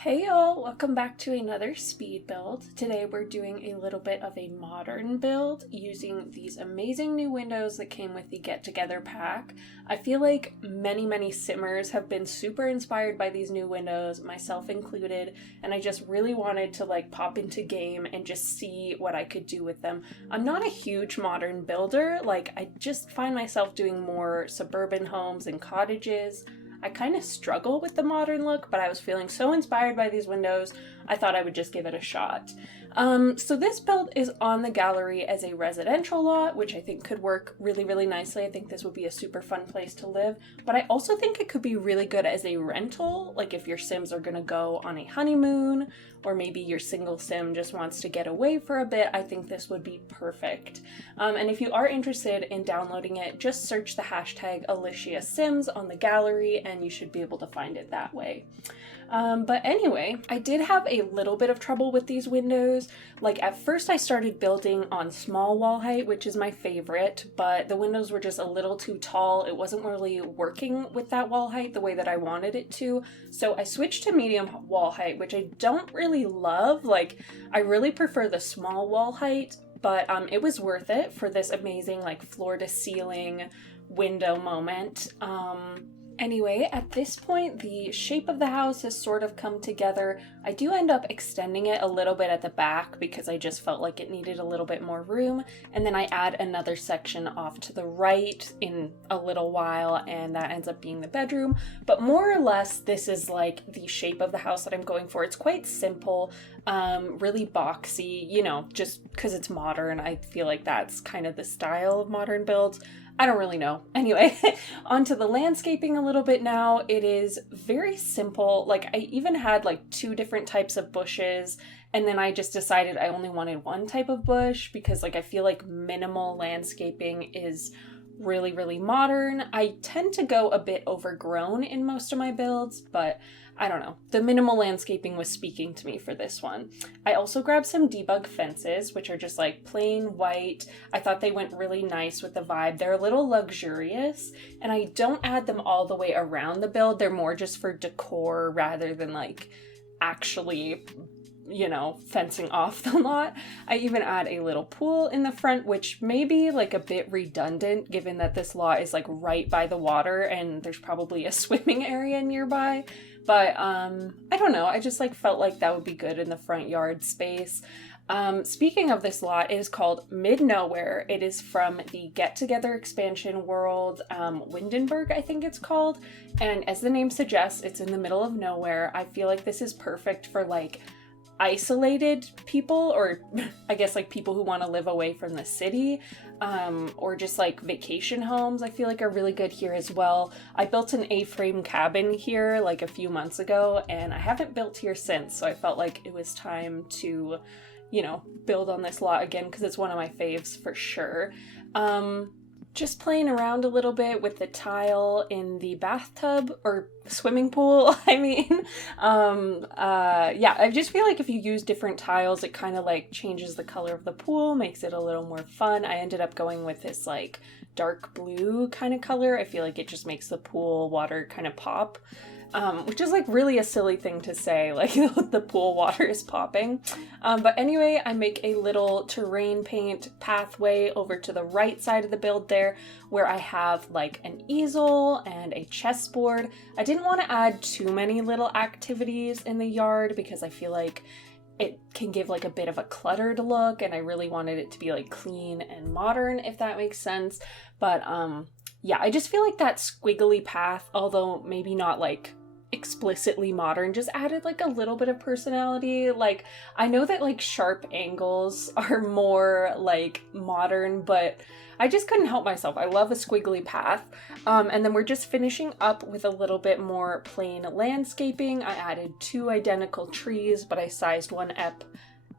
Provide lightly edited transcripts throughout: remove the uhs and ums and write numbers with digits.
Hey y'all, welcome back to another speed build. Today we're doing a little bit of a modern build using these amazing new windows that came with the Get Together pack. I feel like many simmers have been super inspired by these new windows, myself included, and I just really wanted to pop into game and just see what I could do with them. I'm not a huge modern builder, I just find myself doing more suburban homes and cottages. I kind of struggle with the modern look, but I was feeling so inspired by these windows, I thought I would just give it a shot. So this build is on the gallery as a residential lot, which I think could work really nicely. I think this would be a super fun place to live, but I also think it could be really good as a rental, like if your Sims are gonna go on a honeymoon, or maybe your single Sim just wants to get away for a bit. I think this would be perfect. And if you are interested in downloading it, just search the hashtag Alicia Sims on the gallery and you should be able to find it that way. But anyway, I did have a little bit of trouble with these windows. At first I started building on small wall height, which is my favorite, but the windows were just a little too tall. It wasn't really working with that wall height the way that I wanted it to. So I switched to medium wall height, which I don't really love. I really prefer the small wall height, but it was worth it for this amazing floor to ceiling window moment. Anyway, at this point, the shape of the house has sort of come together. I do end up extending it a little bit at the back because I just felt like it needed a little bit more room. And then I add another section off to the right in a little while, and that ends up being the bedroom. But more or less, this is the shape of the house that I'm going for. It's quite simple, really boxy, just because it's modern. I feel like that's kind of the style of modern builds. I don't really know. Anyway, onto the landscaping a little bit now. It is very simple. I even had two different types of bushes, and then I just decided I only wanted one type of bush because I feel like minimal landscaping is really modern. I tend to go a bit overgrown in most of my builds, but I don't know. The minimal landscaping was speaking to me for this one. I also grabbed some debug fences, which are just plain white. I thought they went really nice with the vibe. They're a little luxurious, and I don't add them all the way around the build. They're more just for decor rather than actually fencing off the lot. I even add a little pool in the front, which may be a bit redundant given that this lot is right by the water and there's probably a swimming area nearby. But I don't know, I just felt like that would be good in the front yard space. Speaking of this lot, it is called Mid Nowhere. It is from the Get Together expansion world, Windenburg, I think it's called. And as the name suggests, it's in the middle of nowhere. I feel like this is perfect for isolated people, or I guess people who want to live away from the city, or just vacation homes. I feel are really good here as well. I built an A-frame cabin here a few months ago, and I haven't built here since, so I felt like it was time to build on this lot again because it's one of my faves for sure. Just playing around a little bit with the tile in the bathtub or swimming pool, I mean. Yeah, I just feel if you use different tiles, it kind of changes the color of the pool, makes it a little more fun. I ended up going with this dark blue kind of color. I feel it just makes the pool water kind of pop. Which is really a silly thing to say, the pool water is popping. But anyway, I make a little terrain paint pathway over to the right side of the build there, where I have an easel and a chessboard. I didn't want to add too many little activities in the yard because I feel it can give a bit of a cluttered look, and I really wanted it to be clean and modern, if that makes sense. But yeah, I just feel that squiggly path, although maybe not explicitly modern, just added a little bit of personality. I know that sharp angles are more modern, but I just couldn't help myself. I love a squiggly path. And then we're just finishing up with a little bit more plain landscaping. I added 2 identical trees, but I sized one up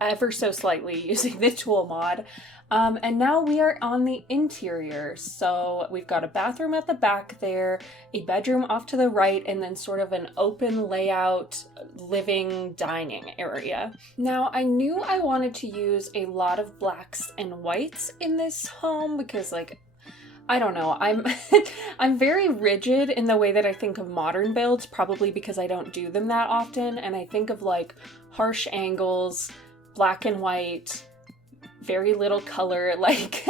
ever so slightly using the tool mod. And now we are on the interior. So we've got a bathroom at the back there, a bedroom off to the right, and then sort of an open layout living dining area. Now, I knew I wanted to use a lot of blacks and whites in this home because I don't know. I'm I'm very rigid in the way that I think of modern builds, probably because I don't do them that often, and I think of like harsh angles, black and white, very little color. Like,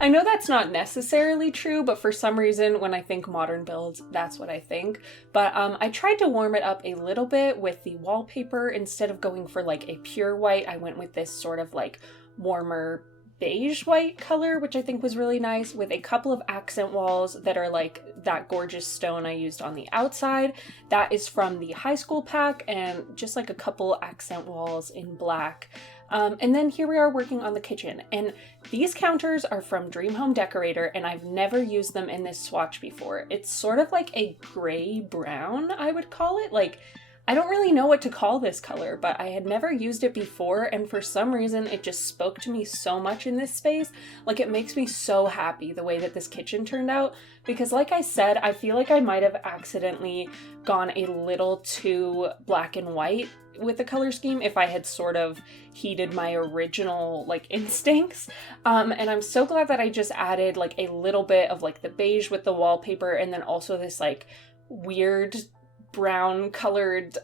I know that's not necessarily true, but for some reason when I think modern builds, that's what I think. But I tried to warm it up a little bit with the wallpaper. Instead of going for like a pure white, I went with this sort of like warmer beige white color, which I think was really nice, with a couple of accent walls that are like that gorgeous stone I used on the outside. That is from the high school pack, and just like a couple accent walls in black. And then here we are working on the kitchen, and these counters are from Dream Home Decorator, and I've never used them in this swatch before. It's sort of like a gray brown, I would call it. Like, I don't really know what to call this color, but I had never used it before, and for some reason it just spoke to me so much in this space. Like, it makes me so happy the way that this kitchen turned out, because like I said, I feel like I might have accidentally gone a little too black and white with the color scheme if I had sort of heeded my original like instincts. And I'm so glad that I just added like a little bit of like the beige with the wallpaper, and then also this like weird brown colored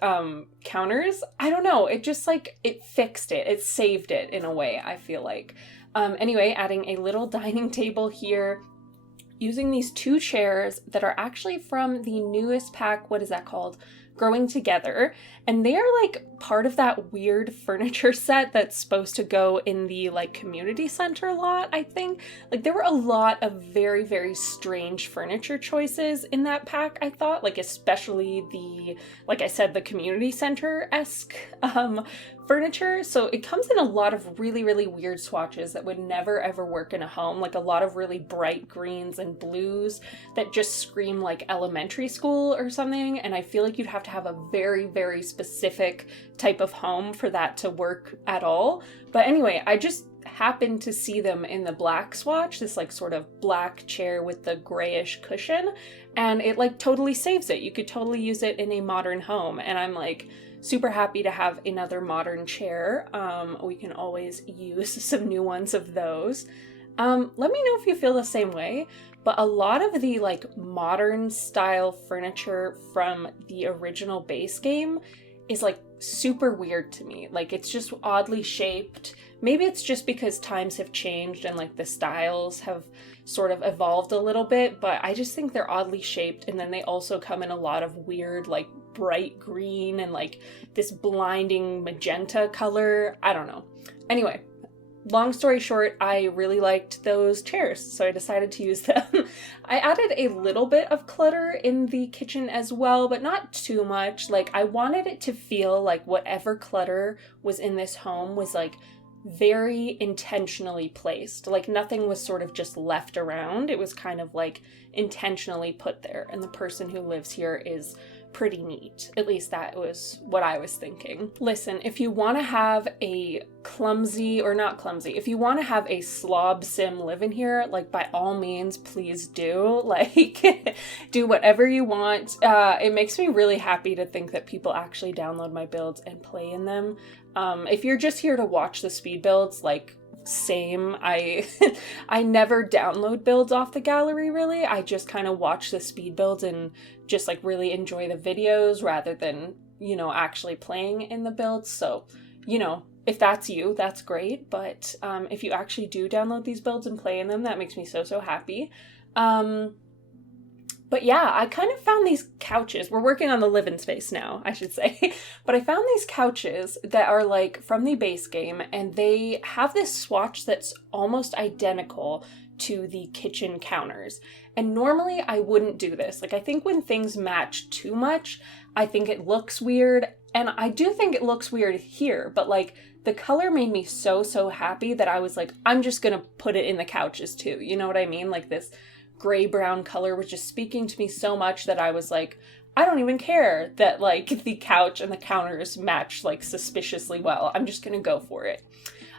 counters. I don't know, it just like, it fixed it, it saved it in a way, I feel like. Anyway, adding a little dining table here, using these two chairs that are actually from the newest pack. What is that called? Growing Together, and they are like part of that weird furniture set that's supposed to go in the like community center lot, I think. Like, there were a lot of very, very strange furniture choices in that pack, I thought, like especially the, like I said, the community center-esque furniture. So it comes in a lot of really, really weird swatches that would never ever work in a home, like a lot of really bright greens and blues that just scream like elementary school or something, and I feel like you'd have to have a very, very specific type of home for that to work at all. But anyway, I just happened to see them in the black swatch, this like sort of black chair with the grayish cushion, and it like totally saves it. You could totally use it in a modern home, and I'm like super happy to have another modern chair. We can always use some new ones of those. Let me know if you feel the same way, but a lot of the like modern style furniture from the original base game is like super weird to me. Like, it's just oddly shaped. Maybe it's just because times have changed and like the styles have sort of evolved a little bit, but I just think they're oddly shaped. And then they also come in a lot of weird like bright green and like this blinding magenta color. I don't know. Anyway, long story short, I really liked those chairs, so I decided to use them. I added a little bit of clutter in the kitchen as well, but not too much. Like, I wanted it to feel like whatever clutter was in this home was like very intentionally placed. Like, nothing was sort of just left around. It was kind of like intentionally put there, and the person who lives here is pretty neat. At least that was what I was thinking. Listen, if you want to have a clumsy, or not clumsy, if you want to have a slob sim live in here, like, by all means, please do. Like, do whatever you want. It makes me really happy to think that people actually download my builds and play in them. If you're just here to watch the speed builds, like, same. I never download builds off the gallery, really. I just kind of watch the speed builds and just like really enjoy the videos rather than, you know, actually playing in the builds. So, you know, if that's you, that's great. But if you actually do download these builds and play in them, that makes me so, so happy. But yeah, I kind of found these couches. We're working on the live-in space now, I should say. But I found these couches that are like from the base game, and they have this swatch that's almost identical to the kitchen counters. And normally I wouldn't do this. Like, I think when things match too much, I think it looks weird. And I do think it looks weird here, but like the color made me so, so happy that I was like, I'm just gonna put it in the couches too. You know what I mean? Like, this gray brown color was just speaking to me so much that I was like, I don't even care that like the couch and the counters match like suspiciously well. I'm just gonna go for it.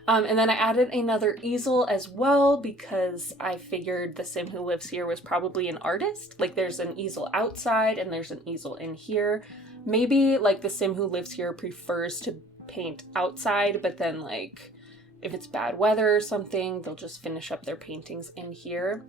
And then I added another easel as well because I figured the sim who lives here was probably an artist. Like, there's an easel outside and there's an easel in here. Maybe like the sim who lives here prefers to paint outside, but then like if it's bad weather or something, they'll just finish up their paintings in here.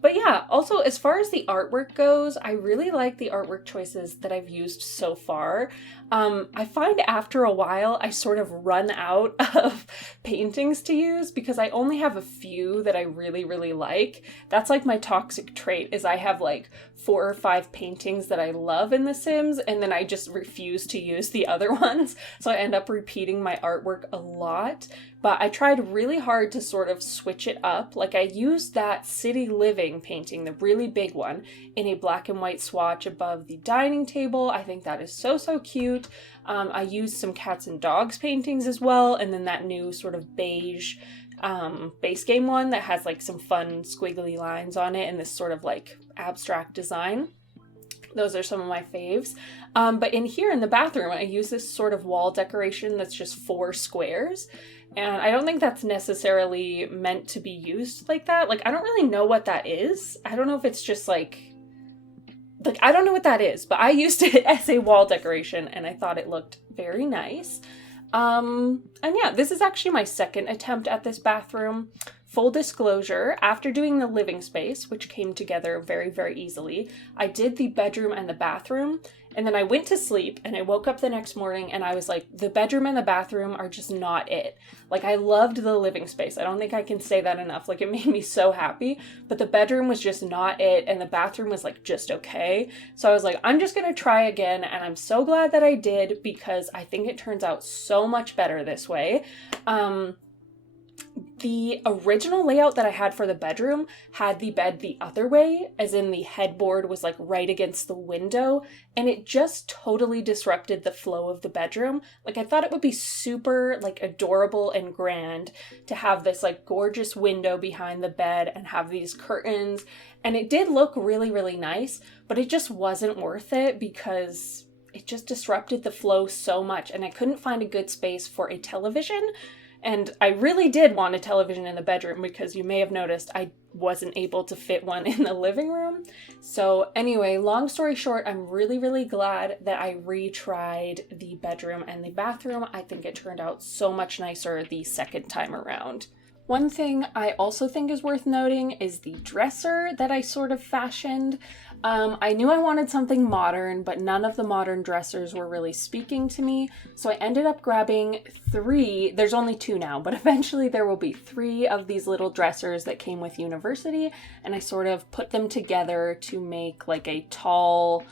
But yeah, also as far as the artwork goes, I really like the artwork choices that I've used so far. I find after a while I sort of run out of paintings to use because I only have a few that I really, really like. That's like my toxic trait, is I have like 4 or 5 paintings that I love in The Sims, and then I just refuse to use the other ones. So I end up repeating my artwork a lot. But I tried really hard to sort of switch it up. Like I used that City Living painting, the really big one, in a black and white swatch above the dining table. I think that is so, so cute. I used some cats and dogs paintings as well, and then that new sort of beige base game one that has like some fun squiggly lines on it and this sort of like abstract design. Those are some of my faves. But in here in the bathroom, I use this sort of wall decoration that's just 4 squares. And I don't think that's necessarily meant to be used like that. Like, I don't really know what that is. I don't know if it's just like, I don't know what that is, but I used it as a wall decoration and I thought it looked very nice. And yeah, this is actually my second attempt at this bathroom. Full disclosure, after doing the living space, which came together very, very easily, I did the bedroom and the bathroom, and then I went to sleep, and I woke up the next morning, and I was like, the bedroom and the bathroom are just not it. Like, I loved the living space. I don't think I can say that enough. Like, it made me so happy, but the bedroom was just not it, and the bathroom was, like, just okay. So I was like, I'm just gonna try again, and I'm so glad that I did, because I think it turns out so much better this way. The original layout that I had for the bedroom had the bed the other way, as in the headboard was like right against the window, and it just totally disrupted the flow of the bedroom. Like, I thought it would be super like adorable and grand to have this like gorgeous window behind the bed and have these curtains, and it did look really, really nice, but it just wasn't worth it because it just disrupted the flow so much, and I couldn't find a good space for a television. And I really did want a television in the bedroom because you may have noticed I wasn't able to fit one in the living room. So anyway, long story short, I'm really, really glad that I retried the bedroom and the bathroom. I think it turned out so much nicer the second time around. One thing I also think is worth noting is the dresser that I sort of fashioned. I knew I wanted something modern, but none of the modern dressers were really speaking to me. So I ended up grabbing 3, there's only 2 now, but eventually there will be 3 of these little dressers that came with University, and I sort of put them together to make like a tall,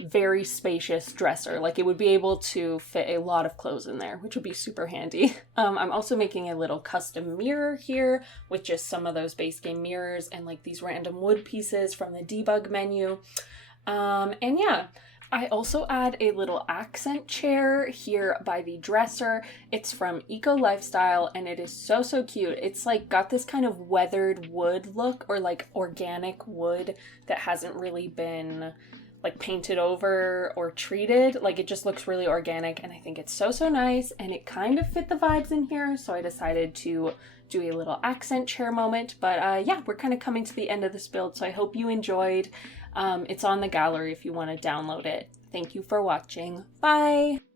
very spacious dresser. Like, it would be able to fit a lot of clothes in there, which would be super handy. I'm also making a little custom mirror here with just some of those base game mirrors and like these random wood pieces from the debug menu. And yeah, I also add a little accent chair here by the dresser. It's from Eco Lifestyle and it is so, so cute. It's like got this kind of weathered wood look, or like organic wood that hasn't really been like painted over or treated. Like, it just looks really organic, and I think it's so, so nice, and it kind of fit the vibes in here, so I decided to do a little accent chair moment. But yeah, we're kind of coming to the end of this build, so I hope you enjoyed. It's on the gallery if you want to download it. Thank you for watching. Bye!